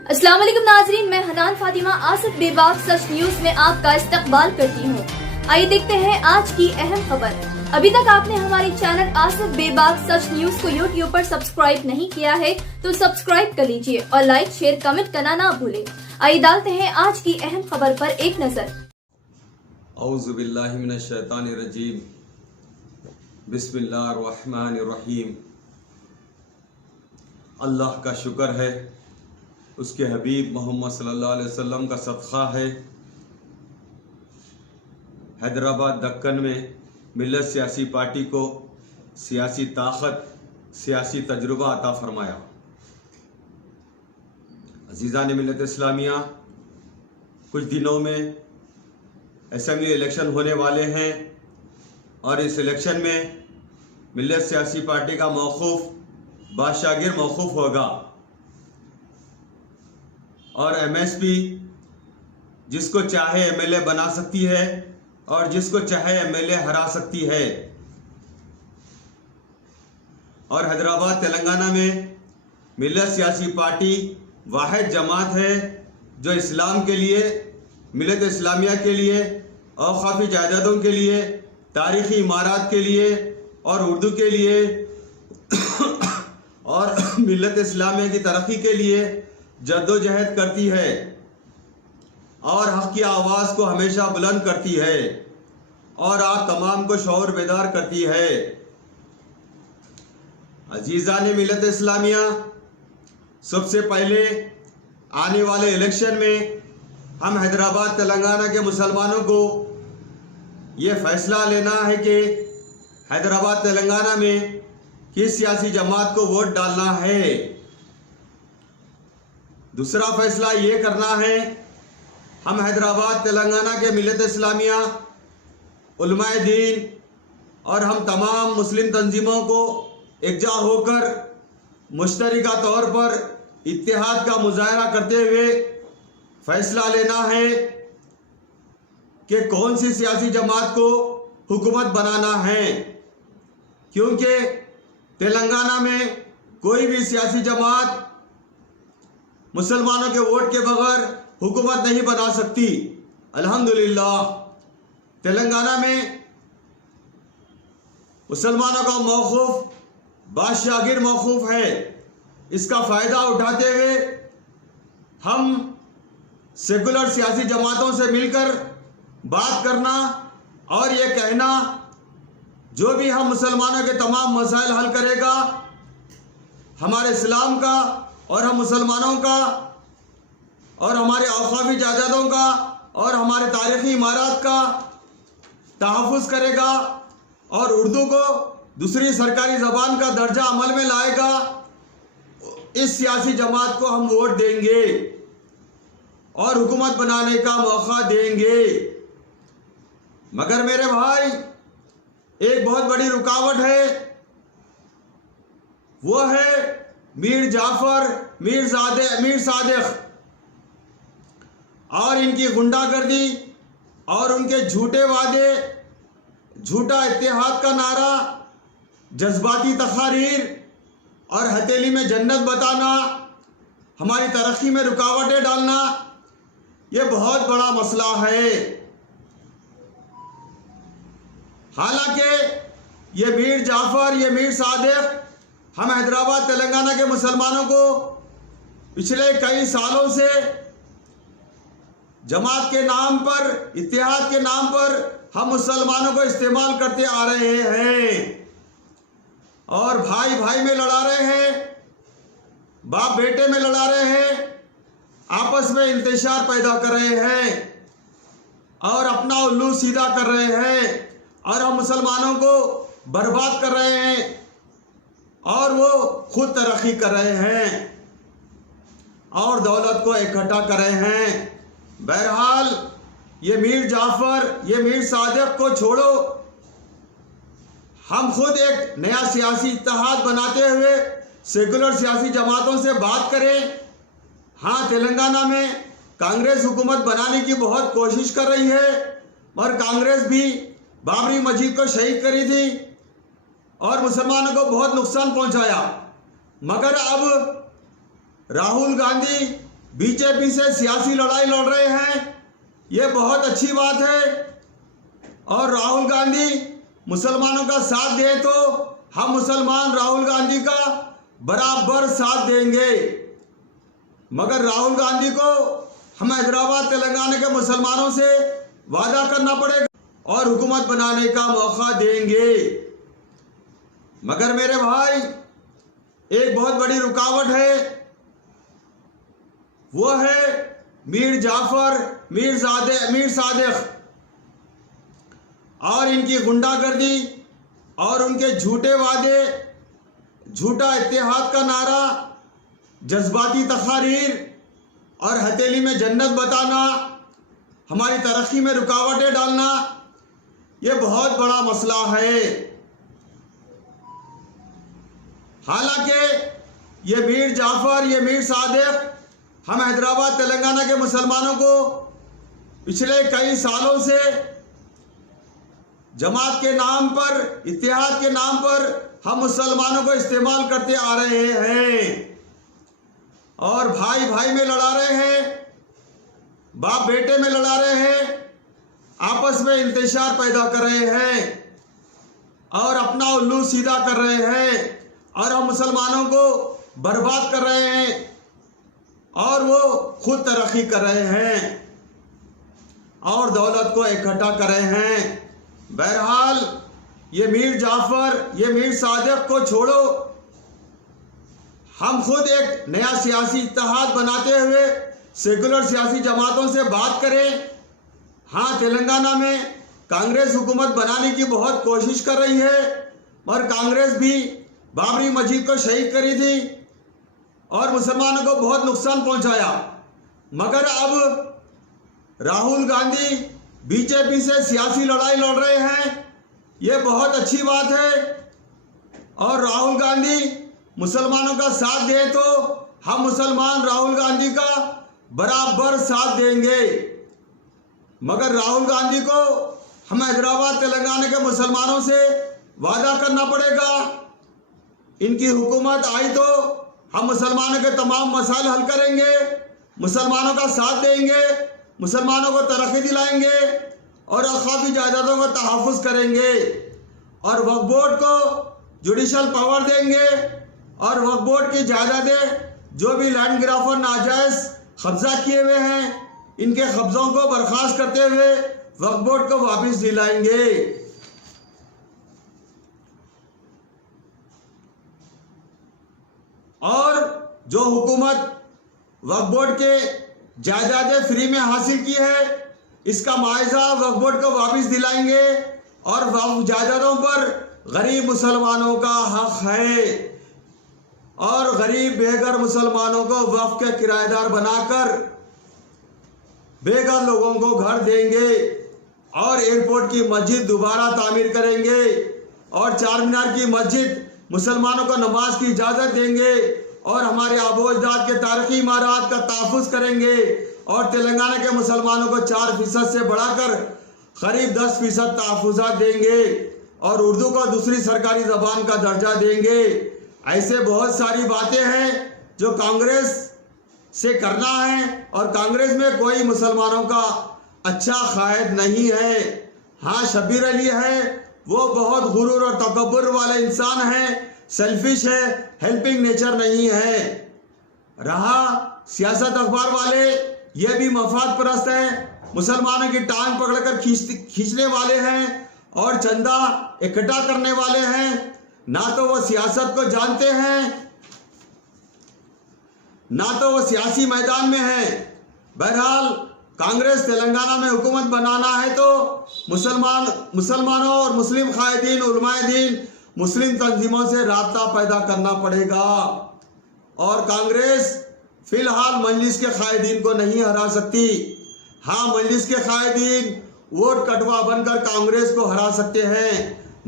अस्सलाम वालेकुम नाजरीन, मैं हनान फातिमा आसिफ बेबाक सच न्यूज में आपका इस्तकबाल करती हूँ। आइए देखते हैं आज की अहम खबर। अभी तक आपने हमारे चैनल आसिफ बेबाक सच न्यूज को यूट्यूब पर सब्सक्राइब नहीं किया है तो सब्सक्राइब कर लीजिए और लाइक शेयर कमेंट करना ना भूलें। आइए डालते हैं आज की अहम खबर पर एक नजर। औज़ु बिल्लाहि मिनश शैतानिर रजीम, बिस्मिल्लाहिर रहमानिर रहीम। अल्लाह का शुक्र है, उसके हबीब मोहम्मद सल्लल्लाहु अलैहि वसल्लम का सदक़ा है। हैदराबाद दक्कन में मिल्लत सियासी पार्टी को सियासी ताकत, सियासी तजुर्बा अता फरमाया। अजीज़ान मिल्लत इस्लामिया, कुछ दिनों में असेंबली इलेक्शन होने वाले हैं और इस इलेक्शन में मिल्लत सियासी पार्टी का मौक़ूफ़ बादशाहगिर मौक़ूफ़ होगा और एमएसपी जिसको चाहे एमएलए बना सकती है और जिसको चाहे एमएलए हरा सकती है। और हैदराबाद तेलंगाना में मिल्लत सियासी पार्टी वाहिद जमात है जो इस्लाम के लिए, मिल्लत इस्लामिया के लिए, औक़ाफ़ी जायदादों के लिए, तारीख़ी इमारत के लिए और उर्दू के लिए और मिल्लत इस्लामिया की तरक्की के लिए जद्दोजहद करती है और हक़ की आवाज़ को हमेशा बुलंद करती है और आप तमाम को शऊर बेदार करती है। अजीज़ान मिल्लत इस्लामिया, सबसे पहले आने वाले इलेक्शन में हम हैदराबाद तेलंगाना के मुसलमानों को ये फ़ैसला लेना है कि हैदराबाद तेलंगाना में किस सियासी जमात को वोट डालना है। दूसरा फैसला ये करना है, हम हैदराबाद तेलंगाना के मिल्लत इस्लामिया, उलमाए दीन और हम तमाम मुस्लिम तंजीमों को एकजा होकर मुश्तरका तौर पर इत्तेहाद का मुजाहरा करते हुए फैसला लेना है कि कौन सी सियासी जमात को हुकूमत बनाना है, क्योंकि तेलंगाना में कोई भी सियासी जमात मुसलमानों के वोट के बगैर हुकूमत नहीं बना सकती। अल्हम्दुलिल्लाह तेलंगाना में मुसलमानों का मौक़ूफ़ बादशाहगिर मौक़ूफ़ है। इसका फ़ायदा उठाते हुए हम सेकुलर सियासी जमातों से मिलकर बात करना और ये कहना, जो भी हम मुसलमानों के तमाम मसाइल हल करेगा, हमारे इस्लाम का और हम मुसलमानों का और हमारे औक़ाफ़ी जायदादों का और हमारे तारीख़ी इमारत का तहफ़्फ़ुज़ करेगा और उर्दू को दूसरी सरकारी ज़बान का दर्जा अमल में लाएगा, इस सियासी जमात को हम वोट देंगे और हुकूमत बनाने का मौका देंगे। मगर मेरे भाई, एक बहुत बड़ी रुकावट है, वो है मीर जाफ़र, मीर सादिक और इनकी गुंडागर्दी और उनके झूठे वादे, झूठा इत्तेहाद का नारा, जज्बाती तक़ारीर और हथेली में जन्नत बताना, हमारी तरक्की में रुकावटें डालना, ये बहुत बड़ा मसला है। हालांकि ये मीर जाफ़र, ये मीर सादिक हम हैदराबाद तेलंगाना के मुसलमानों को पिछले कई सालों से जमात के नाम पर, इत्तेहाद के नाम पर हम मुसलमानों को इस्तेमाल करते आ रहे हैं और भाई भाई में लड़ा रहे हैं, बाप बेटे में लड़ा रहे हैं, आपस में इंतशार पैदा कर रहे हैं और अपना उल्लू सीधा कर रहे हैं और हम मुसलमानों को बर्बाद कर रहे हैं और वो खुद तरक्की कर रहे हैं और दौलत को इकट्ठा कर रहे हैं। बहरहाल ये मीर जाफ़र, ये मीर सादिक को छोड़ो, हम खुद एक नया सियासी इत्तेहाद बनाते हुए सेकुलर सियासी जमातों से बात करें। हाँ, तेलंगाना में कांग्रेस हुकूमत बनाने की बहुत कोशिश कर रही है और कांग्रेस भी बाबरी मस्जिद को शहीद करी थी और मुसलमानों को बहुत नुकसान पहुंचाया, मगर अब राहुल गांधी बीजेपी से सियासी लड़ाई लड़ रहे हैं, ये बहुत अच्छी बात है। और राहुल गांधी मुसलमानों का साथ दे तो हम मुसलमान राहुल गांधी का बराबर साथ देंगे, मगर राहुल गांधी को हम हैदराबाद तेलंगाना के मुसलमानों से वादा करना पड़ेगा और हुकूमत बनाने का मौका देंगे। मगर मेरे भाई, एक बहुत बड़ी रुकावट है, वो है मीर जाफर, मीर सादिक और इनकी गुंडागर्दी और उनके झूठे वादे, झूठा इत्तेहाद का नारा, जज्बाती तकारीर और हथेली में जन्नत बताना, हमारी तरक्की में रुकावटें डालना, ये बहुत बड़ा मसला है। हालांकि ये मीर जाफर, ये मीर सादिक हम हैदराबाद तेलंगाना के मुसलमानों को पिछले कई सालों से जमात के नाम पर, इत्तेहाद के नाम पर हम मुसलमानों को इस्तेमाल करते आ रहे हैं और भाई भाई में लड़ा रहे हैं, बाप बेटे में लड़ा रहे हैं, आपस में इंतशार पैदा कर रहे हैं और अपना उल्लू सीधा कर रहे हैं और हम मुसलमानों को बर्बाद कर रहे हैं और वो खुद तरक्की कर रहे हैं और दौलत को इकट्ठा कर रहे हैं। बहरहाल ये मीर जाफर, ये मीर सादिक को छोड़ो, हम खुद एक नया सियासी इत्तेहाद बनाते हुए सेकुलर सियासी जमातों से बात करें। हाँ, तेलंगाना में कांग्रेस हुकूमत बनाने की बहुत कोशिश कर रही है और कांग्रेस भी बाबरी मस्जिद को शहीद करी थी और मुसलमानों को बहुत नुकसान पहुंचाया, मगर अब राहुल गांधी बीजेपी से सियासी लड़ाई लड़ रहे हैं, ये बहुत अच्छी बात है। और राहुल गांधी मुसलमानों का साथ दे तो हम मुसलमान राहुल गांधी का बराबर साथ देंगे, मगर राहुल गांधी को हम हैदराबाद तेलंगाना के मुसलमानों से वादा करना पड़ेगा। इनकी हुकूमत आई तो हम मुसलमानों के तमाम मसाइल हल करेंगे, मुसलमानों का साथ देंगे, मुसलमानों को तरक्की दिलाएंगे और अखाफी जायदादों का तहफ़्फ़ुज़ करेंगे और वक्फ बोर्ड को जुडिशल पावर देंगे और वक्फ बोर्ड की जायदादें जो भी लैंड ग्राफर नाजायज़ कब्जा किए हुए हैं, इनके कब्ज़ों को बर्खास्त करते हुए वक्फ बोर्ड को वापस दिलाएंगे। और जो हुकूमत वक्फ बोर्ड के जायदादें फ्री में हासिल की है, इसका मुआवजा वक्फ बोर्ड को वापस दिलाएंगे और वक्फ जायदादों पर गरीब मुसलमानों का हक है और गरीब बेघर मुसलमानों को वक्फ के किराएदार बनाकर बेघर लोगों को घर देंगे और एयरपोर्ट की मस्जिद दोबारा तामीर करेंगे और चार मीनार की मस्जिद मुसलमानों को नमाज की इजाज़त देंगे और हमारे आबोजदाद के तारीखी इमारत का तहफ़्फ़ुज़ करेंगे और तेलंगाना के मुसलमानों को 4% से बढ़ाकर करीब 10% तहफ़्फ़ुज़ात देंगे और उर्दू को दूसरी सरकारी ज़बान का दर्जा देंगे। ऐसे बहुत सारी बातें हैं जो कांग्रेस से करना है और कांग्रेस में कोई मुसलमानों का अच्छा क़ायद नहीं है। हाँ, शब्बीर अली है, वो बहुत गुरूर और तकब्बुर वाले इंसान हैं, सेल्फिश है, हेल्पिंग नेचर नहीं है। रहा सियासत अखबार वाले, ये भी मफाद परस्त हैं, मुसलमानों की टांग पकड़कर खींचने वाले हैं और चंदा इकट्ठा करने वाले हैं। ना तो वो सियासत को जानते हैं, ना तो वो सियासी मैदान में है। बहरहाल कांग्रेस तेलंगाना में हुकूमत बनाना है तो मुसलमानों और मुस्लिम कायदीन, उलमाए दीन, मुस्लिम तंजीमों से राब्ता पैदा करना पड़ेगा और कांग्रेस फिलहाल मजलिस के कायदीन को नहीं हरा सकती। हाँ, मजलिस के कायदीन वोट कटवा बनकर कांग्रेस को हरा सकते हैं,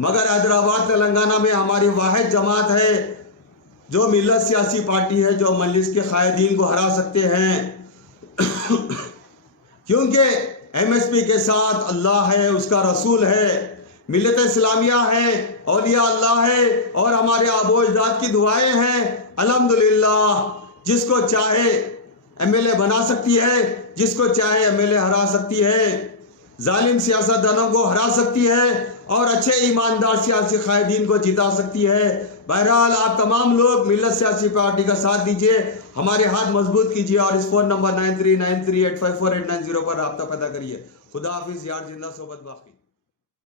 मगर हैदराबाद तेलंगाना में हमारी वाहिद जमात है जो मिल्लत सियासी पार्टी है जो मजलिस के कायदीन को हरा सकते हैं क्योंकि एमएसपी के साथ अल्लाह है, उसका रसूल है, मिल्लत इस्लामिया है, औलिया अल्लाह है और हमारे आबो अजदाद की दुआएं हैं। अल्हम्दुलिल्लाह, जिसको चाहे एमएलए बना सकती है, जिसको चाहे एमएलए हरा सकती है, जालिम सियासतदानों को हरा सकती है और अच्छे ईमानदार सियासी कायदीन को जिता सकती है। बहरहाल आप तमाम लोग मिल्लत सियासी पार्टी का साथ दीजिए, हमारे हाथ मजबूत कीजिए और इस फोन नंबर 9393854890 पर राब्ता पैदा करिए। खुदा हाफिज, यार जिंदा सोबत बाकी।